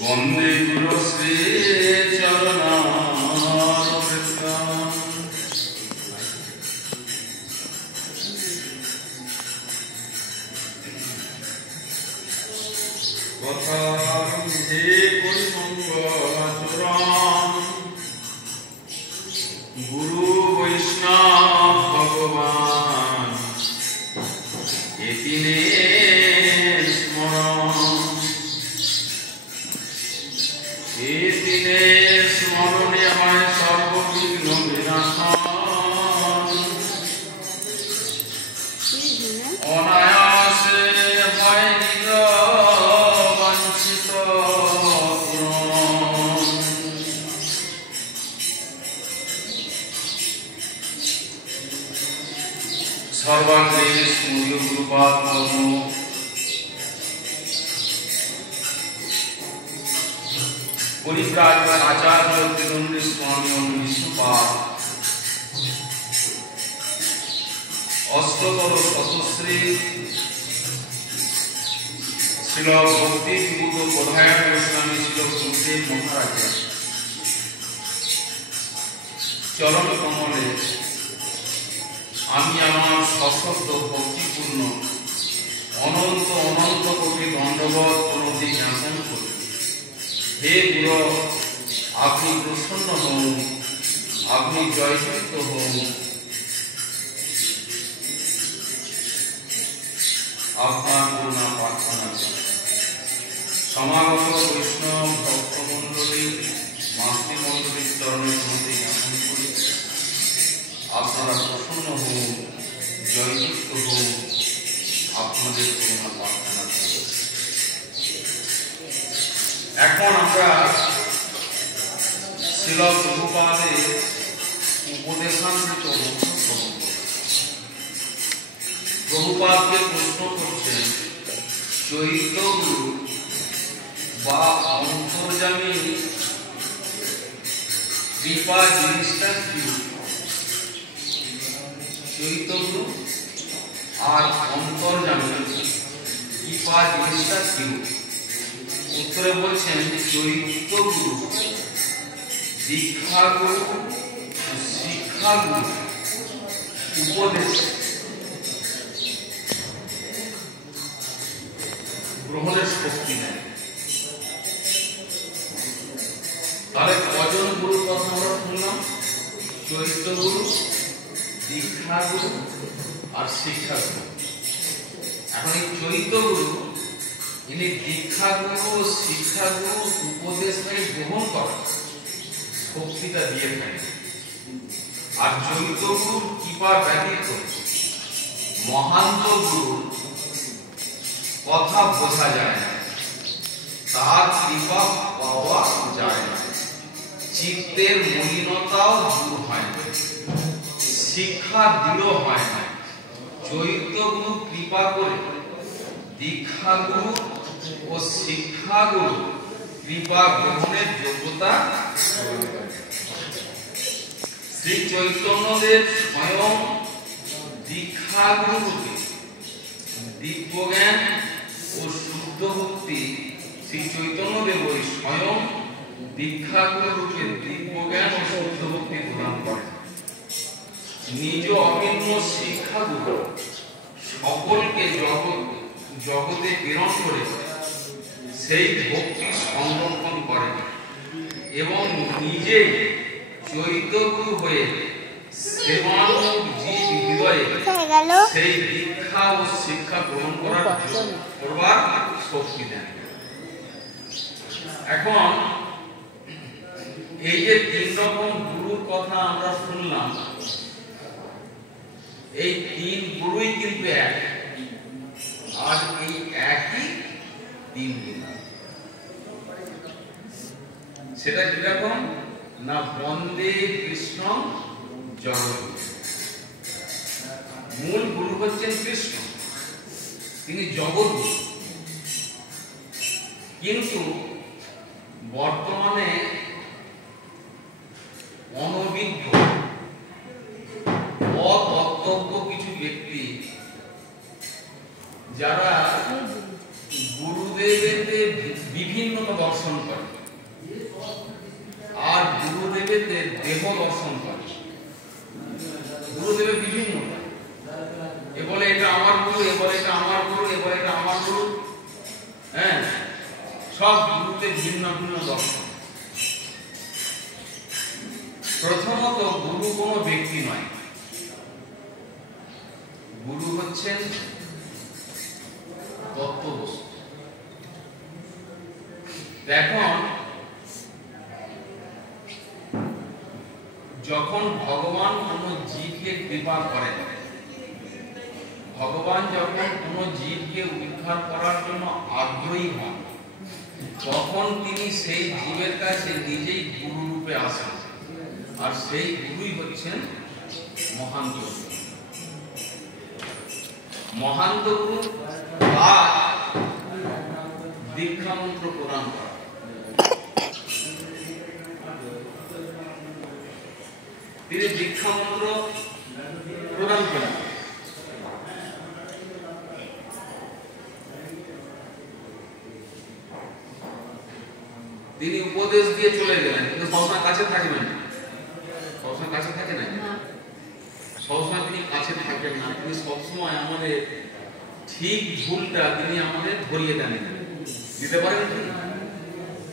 বন্দে গুরু শ্রী চরণামৃতম। কথাম হে পরিমঙ্গলাচরণ গুরু বৈষ্ণব ভগবান এতিনে স্মরণে হয় সর্ববিঘ্ন বিনাশন। অনায়াসে হয় নিজ বাঞ্ছিত পূরণ। সর্বাগ্রে সূর্য গুরুপাদ পদ্ম পরিব্রাজক আচার্য ত্রিদণ্ডী স্বামী বিষ্ণুপাদ অষ্টতর শতশ্রী শ্রীল ভক্তি বিভূত প্রধায়ক গোস্বামী শ্রীল গুরুদেব মহারাজের চরণ কমলে আমি আমার সশব্দ ভক্তিপূর্ণ অনন্ত অনন্ত কোটি দণ্ডবত প্রণতি জ্ঞাপন করি। হে গুরু, আপনি প্রসন্ন হন, আপনি জয়যুক্ত হন, আপনার করুণা প্রার্থনা করি। সমাগত বৈষ্ণব ভক্তমণ্ডলী মাতৃমণ্ডলীর চরণে প্রণতি জ্ঞাপন করি। আপনারা প্রসন্ন হন, জয়যুক্ত হন, আপনাদের করুণা প্রার্থনা করি। এখন আমরা শ্রীল প্রভুপাদের উপদেশামৃত গ্রন্থ শ্রবণ করব। প্রভুপাদকে প্রশ্ন করছেন, চৈতগুরু বা অন্তর্যামী কৃপা জিনিসটা কি? চৈতগুরু আর অন্তর্যামী কৃপা জিনিসটা কি? উত্তরে বলছেন, চৈতগুরু দীক্ষাগুরু শিক্ষাগুরু উপদেশ গ্রহণের শক্তি নেয়। তাহলে কজন গুরুর কথা আমরা শুনলাম? চৈতগুরু, দীক্ষাগুরু আর শিক্ষাগুরু। এখন এই চৈতগুরু ইনি দীক্ষাগুরু ও শিক্ষাগুরু উপদেশটাকে গ্রহণ করেন, শক্তিটা দিয়ে থাকেন। আর চৈতগুরুর কৃপা ব্যতীত মহান্ত গুরুর কথা বোঝা যায় না, তার কৃপা পাওয়া যায় না, চিত্তের মলিনতাও দূর হয় না, শিক্ষা দৃঢ় হয় না। চৈতগুরু কৃপা করে দীক্ষাগুরু ও শিক্ষাগুরু কৃপা গ্রহণের যোগ্যতা। শ্রী চৈতন্যদেব স্বয়ং দীক্ষাগুরুকে দিব্যজ্ঞান ও শুদ্ধ ভক্তি, শ্রী চৈতন্যদেব স্বয়ং দীক্ষাগুরুকে দিব্যজ্ঞান ও শুদ্ধ ভক্তি প্রদান করেন। নিজ অভিন্ন শিক্ষাগুরু সকলকে জগতে প্রেরণ করে সেই ভক্তি সংরক্ষণ করেন এবং নিজেই চৈতগুরু হয়ে সেবানুগ জীব হৃদয়ে সেই দীক্ষা ও শিক্ষা গ্রহণ করবার শক্তি দেন। এখন এই যে তিন রকম গুরুর কথা আমরা শুনলাম, এই তিন গুরুই কিন্তু এক, আর এই একই তিন গুরু। সেটা কিরকম না, বন্দে কৃষ্ণ জগৎ। মূল গুরু হচ্ছেন কৃষ্ণ, তিনি জগৎ। কিন্তু বর্তমানে অনভিজ্ঞ অতত্ত্বজ্ঞ কিছু ব্যক্তি যারা গুরুদেবের বিভিন্ন দর্শন করে আর গুরুদেবের দেহ দর্শন করে। গুরুদেবের বিভিন্ন এ বলে এটা আমার গুরু, এ বলে এটা আমার গুরু, এ বলে এটা আমার গুরু। হ্যাঁ, সব গুরুতে ভিন্ন ভিন্ন দর্শন। প্রথমত গুরু কোনো ব্যক্তি নয়, গুরু হচ্ছেন তত্ত্ববস্তু। এখন যখন ভগবান কোন জীবকে কৃপা করেন, ভগবান যখন কোন জীবকে উদ্ধার করার জন্য আগ্রহী হন, তখন তিনি সেই জীবের কাছে নিজেই গুরু রূপে আসেন। আর সেই গুরুই হচ্ছেন মহান্ত গুরু। মহান্ত গুরু বা দীক্ষা মন্ত্র প্রদান করা। তিনি দীক্ষা মন্ত্র প্রদান করেন। তিনি উপদেশ দিয়ে চলে গেলেন, কিন্তু সবসময় কাছে থাকবেন না। সবসময় কাছে থাকে না, সবসময় তিনি কাছে থাকবেন না। তিনি সবসময় আমাদের ঠিক ভুলটা তিনি আমাদের ধরিয়ে দেন। দিতে পারেন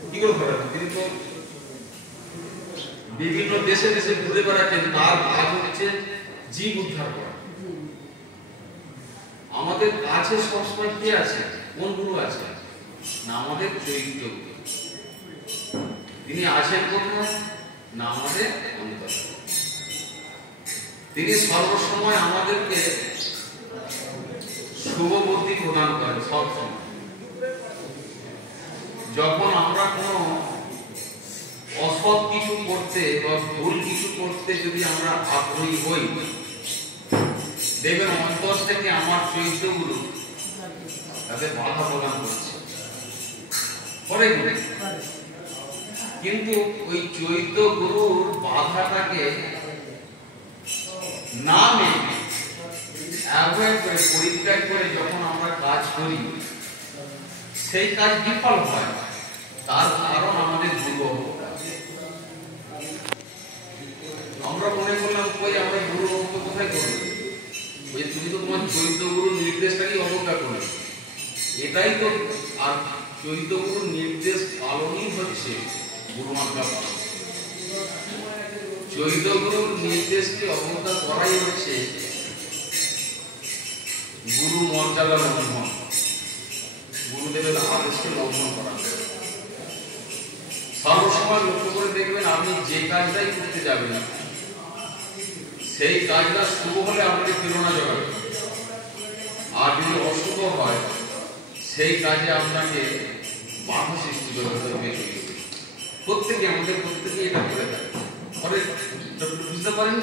কি করে ধরাবেন? তিনি তো বিভিন্ন দেশে দেশে ঘুরে বেড়াচ্ছেন, তার কাজ হচ্ছে জীব উদ্ধার করা। আমাদের কাছে সবসময় কে আছে? কোন গুরু আছে? না আমাদের চরিত্র। তিনি আছেন কোথায়? না আমাদের অন্তরে। তিনি সর্বসময় আমাদেরকে শুভ বুদ্ধি প্রদান করেন। সবসময় যখন আমরা কোনো অসৎ কিছু করতে বা ভুল কিছু করতে যদি আমরা আগ্রহী হই, দেখবেন অন্তর থেকে আমার চরিত্রগুলো তাদের বাধা প্রদান করছে। কিন্তু ওই চৈত্য গুরুর বাধাটাকে না মেনে অ্যাভয়েড করে, পরিত্যাগ করে যখন আমরা কাজ করি, সেই কাজ বিফল হয়। তার কারণ আমাদের দুর্বলতা। আমরা মনে করলাম কই আমরা গুরু অঙ্ক কোথায় করবো? ওই তুমি তো তোমার চৈত্য গুরুর নির্দেশটাকে অবজ্ঞা করলে। এটাই তো, আর চৈত্য গুরুর নির্দেশ পালনই হচ্ছে গুরুমাত্রা পালন। চৈত্য গুরুর নির্দেশকে অবজ্ঞা করাই হচ্ছে গুরু মর্যাদা লঙ্ঘন, গুরুদেবের আদেশকে লঙ্ঘন করা। সর্বসময় লক্ষ্য করে দেখবেন, আপনি যে কাজটাই করতে যাবেন, সেই কাজটা শুভ হলে আপনাকে প্রেরণা যোগাবে, আর যদি অশুভ হয় সেই কাজে আপনাকে বাধা সৃষ্টি করবে। প্রত্যেকে আমাদের প্রত্যেকে এটা করে থাকে। পরে বুঝতে পারেন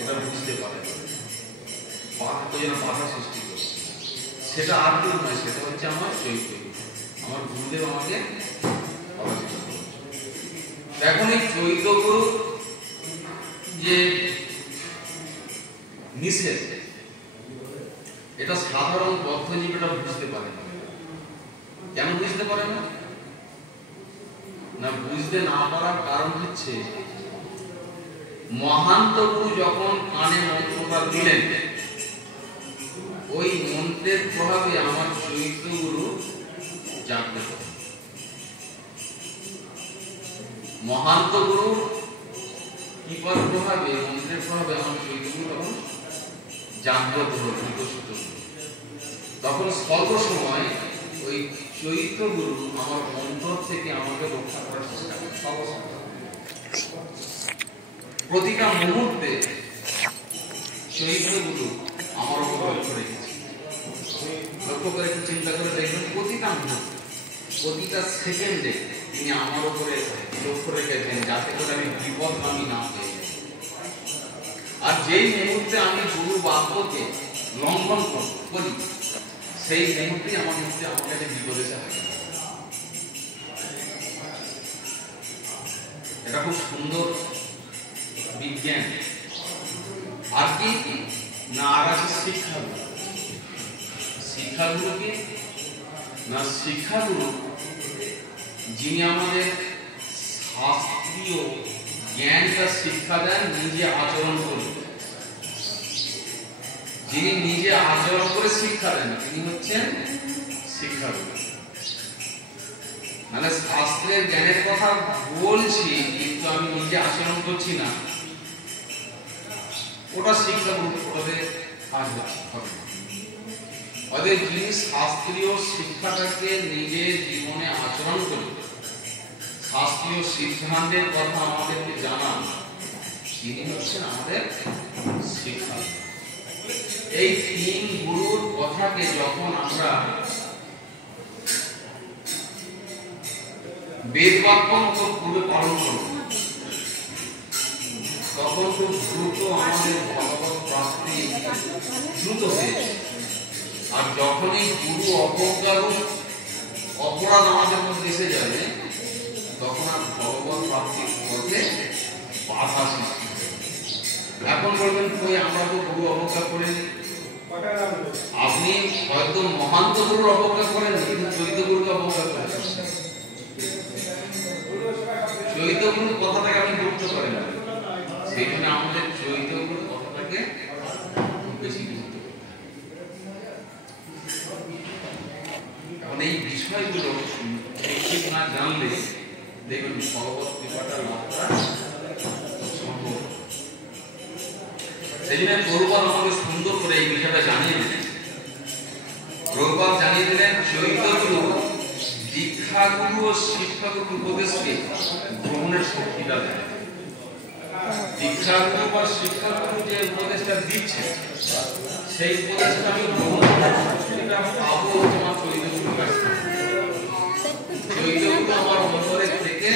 এটা বুঝতে পারেন বাধা সৃষ্টি করবে, সেটা আর কেউ নয়, সেটা হচ্ছে আমার চৈত্য, আমার গুরুদেব আমাকে। এখন এই চৈত্য গুরু যে নিষেধ, এটা সাধারণ বদ্ধজীবীরা বুঝতে পারে না। কেন বুঝতে পারে না? না, বুঝতে না পারার কারণ হচ্ছে মহান্ত গুরু যখন কানে মন্ত্রটা দিলেন, ওই মন্ত্রের প্রভাবে আমার চৈত্য গুরু জাগ্রত। মহান্ত গুরু কৃপার প্রভাবে, মন্ত্রের প্রভাবে আমার চৈত্য গুরু তখন জাগ্রত হল, বিকশিত হল। তখন সর্বসময় ওই চৈত্য গুরু আমার অন্তর থেকে আমাকে রক্ষা করার চেষ্টা করে। সর্বসময় প্রতিটা মুহূর্তে চৈত্য গুরু আমার উপর লক্ষ্য রেখেছে। লক্ষ্য করে একটু চিন্তা করে দেখবেন, প্রতিটা মুহূর্তে, প্রতিটা সেকেন্ডে তিনি আমার উপরে লক্ষ্য রেখেছেন, যাতে করে আমি বিপদগামী না হয়ে যাই। আর যেই মুহূর্তে আমি গুরু বাক্যকে লঙ্ঘন করি, সেই মুহূর্তে আমার মধ্যে আমার কাছে বিপদ এসে থাকে। এটা খুব সুন্দর বিজ্ঞান। আর কি না, আর আছে শিক্ষাগুরু। শিক্ষাগুরু কি না, শিক্ষাগুরু যিনি আমাদের শাস্ত্রীয় জ্ঞানটা শিক্ষা দেন নিজে আচরণ করে। যিনি নিজে আচরণ করে শিক্ষা দেন তিনি হচ্ছেন শিক্ষাগুরু। মানে শাস্ত্রের জ্ঞানের কথা বলছি কিন্তু আমি নিজে আচরণ করছি না, ওটা শিক্ষাগুরু, ওদের কাজ হচ্ছে। ওদের যিনি শাস্ত্রীয় শিক্ষাটাকে নিজের জীবনে আচরণ করে শাস্ত্রীয় সিদ্ধান্তের কথা আমাদেরকে জানান, তিনি হচ্ছেন আমাদের শিক্ষা। এই তিন গুরুর কথাকে যখন আমরা বেদ বাক্য পূর্বে পালন করব, তখন খুব দ্রুত আমাদের ভগবত প্রাপ্তি দ্রুত হয়ে যায়। আর যখনই গুরু অবজ্ঞার অপরাধ আমাদের মধ্যে এসে যাবে, তখন আর ভগবত প্রাপ্তির পথে বাধা সৃষ্টি হবে। এখন বলবেন কই আমরা তো গুরু অবজ্ঞা করিনি। আপনি হয়তো মহান্ত গুরুর অবজ্ঞা করেন, কিন্তু চৈত্য গুরুকে অবজ্ঞা করেন। চৈত্য গুরুর কথাটাকে আপনি গুরুত্ব করেন না, সেই জন্য আমাদের চৈত্য গুরুর কথাটাকে বেশি গুরুত্ব করেন। এখন এই বিষয়গুলো ঠিক না জানলে দেখবেন ভগবত কৃপাটা লাভ করা সম্ভব। সেই জন্য প্রভুপাদ আমাকে সুন্দর করে এই বিষয়টা জানিয়ে দিলেন। প্রভুপাদ জানিয়ে দিলেন চৈত্য গুরু দীক্ষাগুরু ও শিক্ষাগুরু উপদেশকে গ্রহণের শক্তিটা দেয়। দীক্ষাগুরু বা শিক্ষাগুরু যে উপদেশটা দিচ্ছে, সেই উপদেশটা আমি গ্রহণ করার শক্তিটা পাবো তোমার চৈত্য গুরুর কাছ থেকে। চৈত্য গুরু আমার অন্তরে থেকে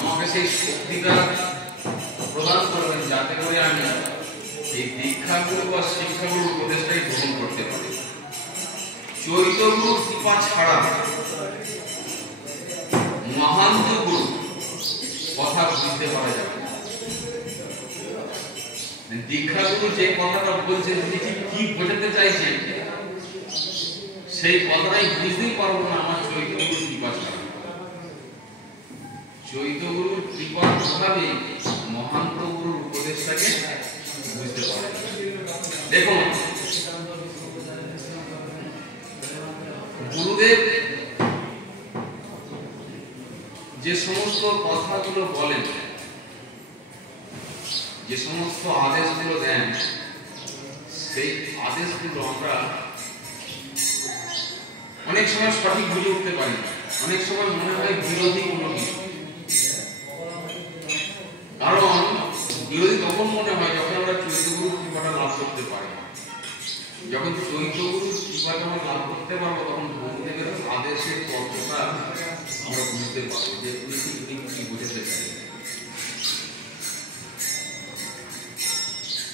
আমাকে সেই শক্তিটা প্রদান করবেন, যাতে করে আমি এই দীক্ষাগুরু বা শিক্ষাগুরুর উপদেশটাই গ্রহণ করতে পারি। চৈত্য গুরুর কৃপা ছাড়া মহান্ত গুরু কথা বুঝতে পারা যাবে। দীক্ষাগুরু যে কথাটা বলছেন তিনি ঠিক কি বোঝাতে চাইছেন, সেই কথাটাই বুঝতেই পারবো না আমার চৈত্য গুরুর কৃপা ছাড়া। চৈত্য গুরুর কৃপার প্রভাবে মহান্ত গুরুর উপদেশটাকে বুঝতে পারে। দেখুন গুরুদেব যে সমস্ত কথাগুলো বলেন, যে সমস্ত আদেশগুলো দেন, সেই আদেশগুলো আমরা অনেক সময় সঠিক বুঝে উঠতে পারি না। অনেক সময় মনে হয় বিরোধী কোনো কিছু। কারণ বিরোধী তখন মনে হয় যখন আমরা চৈত্য গুরুর কৃপাটা লাভ করতে পারি। যখন চৈত্য গুরুর কৃপাটা আমরা লাভ করতে পারবো, তখন গুরুদেবের আদেশের তত্ত্বটা আমরা বুঝতে পারবো যে উনি কি বোঝাতে চাই।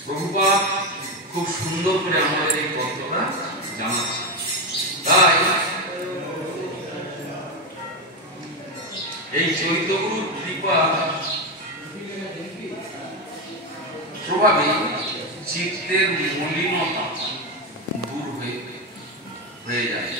প্রভুপাদ খুব সুন্দর করে আমাদের এই তত্ত্বটা জানাচ্ছে। তাই এই চৈত্য গুরুর কৃপা প্রভাবে চিত্তের মলিনতা দূর হয়ে যায়।